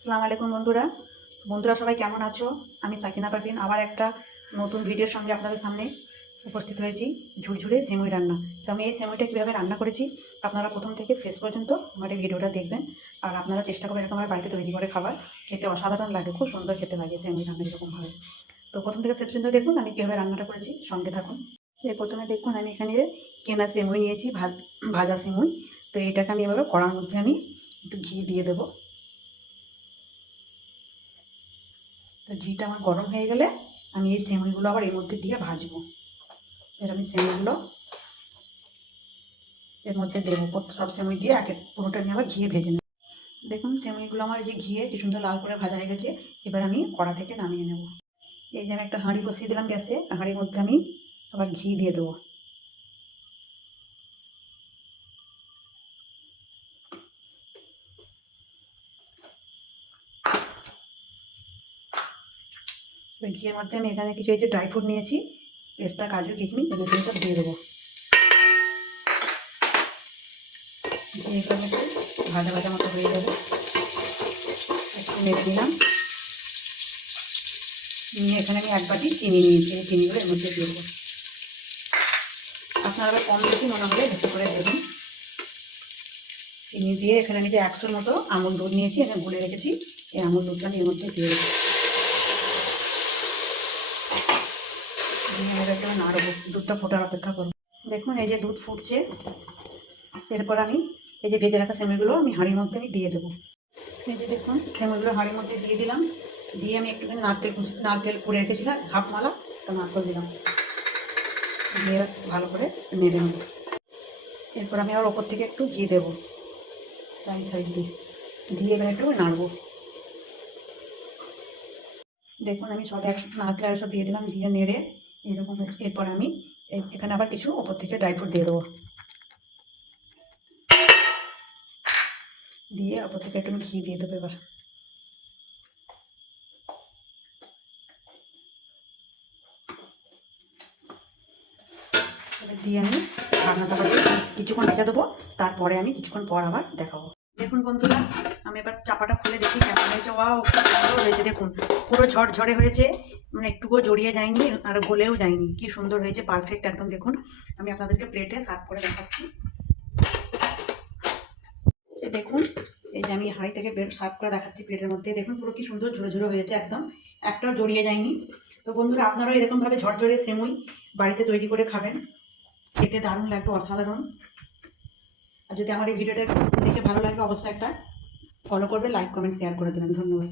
আসসালামু আলাইকুম বন্ধুরা সবাই কেমন আছো? আমি সাকিনা পারভিন আবার একটা নতুন ভিডিওর সঙ্গে আপনাদের সামনে উপস্থিত হয়েছি। ঝুরঝুরে সেমুই রান্না। তো আমি এই সেমুইটা কীভাবে রান্না করেছি আপনারা প্রথম থেকে শেষ পর্যন্ত আমার এই ভিডিওটা দেখবেন। আর আপনারা চেষ্টা করবেন এরকম আমার বাড়িতে তৈরি করে খাবার, খেতে অসাধারণ লাগে, খুব সুন্দর খেতে লাগে সেমুই রান্না এরকমভাবে। তো প্রথম থেকে শেষ পর্যন্ত দেখুন আমি কীভাবে রান্নাটা করেছি, সঙ্গে থাকুন। প্রথমে দেখুন আমি এখানে কেনা সেমুই নিয়েছি, ভাজা সেমুই। তো এইটাকে আমি এভাবে কড়ার মধ্যে আমি একটু ঘি দিয়ে দেবো। তো ঘিটা আমার গরম হয়ে গেলে আমি এই সেমুইগুলো আবার এর মধ্যে দিয়ে ভাজবো। আমি সেমুইগুলো এর মধ্যে দেবো, সব সেমুই দিয়ে পুরোটা নিয়ে আবার ঘিয়ে ভেজে নেব। দেখুন সেমুইগুলো আমার যে ঘিয়ে কি সুন্দর লাল করে ভাজা হয়ে গেছে। এবার আমি কড়া থেকে নামিয়ে নেব। এই যে আমি একটা হাঁড়ি বসিয়ে দিলাম গ্যাসে, হাঁড়ির মধ্যে আমি আবার ঘি দিয়ে দেবো। এবার ঘিয়ের মধ্যে আমি এখানে কিছু এই যে ড্রাই ফ্রুট নিয়েছি, পেস্তা, কাজু, কিশমিশ, এগুলো সব দিয়ে দেবো। দিয়ে ভাজা ভাজা মতো হয়ে যাবে, একটু নেড়ে দিলাম। নিয়ে এখানে আমি এক বাটি চিনি নিয়েছি, এই চিনিগুলো এর মধ্যে দিয়ে দেবো। আপনারা আবার কম বেশি মনে হলে বেশি করে দেবেন। চিনি দিয়ে এখানে আমি যে 100 মতো আমুল দুধ নিয়েছি, এখানে গুলে রেখেছি, এই আমুল দুধটা এর মধ্যে দিয়ে দেবো। দিয়ে একটু নাড়বো, দুধটা ফোটার অপেক্ষা করবো। দেখুন এই যে দুধ ফুটছে। এরপর আমি এই যে ভেজে রাখা সেমুইগুলো আমি হাঁড়ির মধ্যে আমি দিয়ে দেবো। এই যে দেখুন সেমুইগুলো হাঁড়ির মধ্যে দিয়ে দিলাম। দিয়ে আমি একটুখানি নারকেল করে রেখেছিলাম, হাফ মালা, একটা নারকেল দিলাম, দিয়ে ভালো করে নেড়ে নেব। এরপর আমি আবার ওপর থেকে একটু ঘি দেবো চারি সাইড দিয়ে এবার একটু নাড়বো। দেখুন আমি সব নারকেল আর সব দিয়ে দিলাম, দিয়ে নেড়ে এরকম। এরপর আমি এখানে আবার কিছু ওপর থেকে ড্রাই ফ্রুট দিয়ে দেবো, দিয়ে ওপর থেকে একটু ঘি দিয়ে দেবো। এবার দিয়ে আমি ঢাকনা চাপা দিয়ে কিছুক্ষণ রেখে দেবো। তারপরে আমি কিছুক্ষণ পর আবার দেখাবো। দেখুন বন্ধুরা আমি এবার চাপাটা খুলে দেখি কেমন হয়েছে। ওয়াও, খুব সুন্দর হয়েছে। দেখুন পুরো ঝরঝরে হয়েছে, মানে একটুকুও জড়িয়ে যায়নি আর গলেও যায়নি। কি সুন্দর হয়েছে, পারফেক্ট একদম। দেখুন আমি আপনাদেরকে প্লেটে সার্ভ করে দেখাচ্ছি। দেখুন এই যে আমি হাঁড়ি থেকে সার্ভ করে দেখাচ্ছি প্লেটের মধ্যে। দেখুন পুরো কি সুন্দর ঝুরো ঝুরো হয়েছে, একদম একটাও জড়িয়ে যায়নি। তো বন্ধুরা আপনারাও এরকমভাবে ঝরঝরে সেমুই বাড়িতে তৈরি করে খাবেন, খেতে দারুণ লাগবে, অসাধারণ। আর যদি আমার এই ভিডিওটা দেখে ভালো লাগে অবশ্যই একটা ফলো করবে, লাইক, কমেন্ট, শেয়ার করে দেবেন। ধন্যবাদ।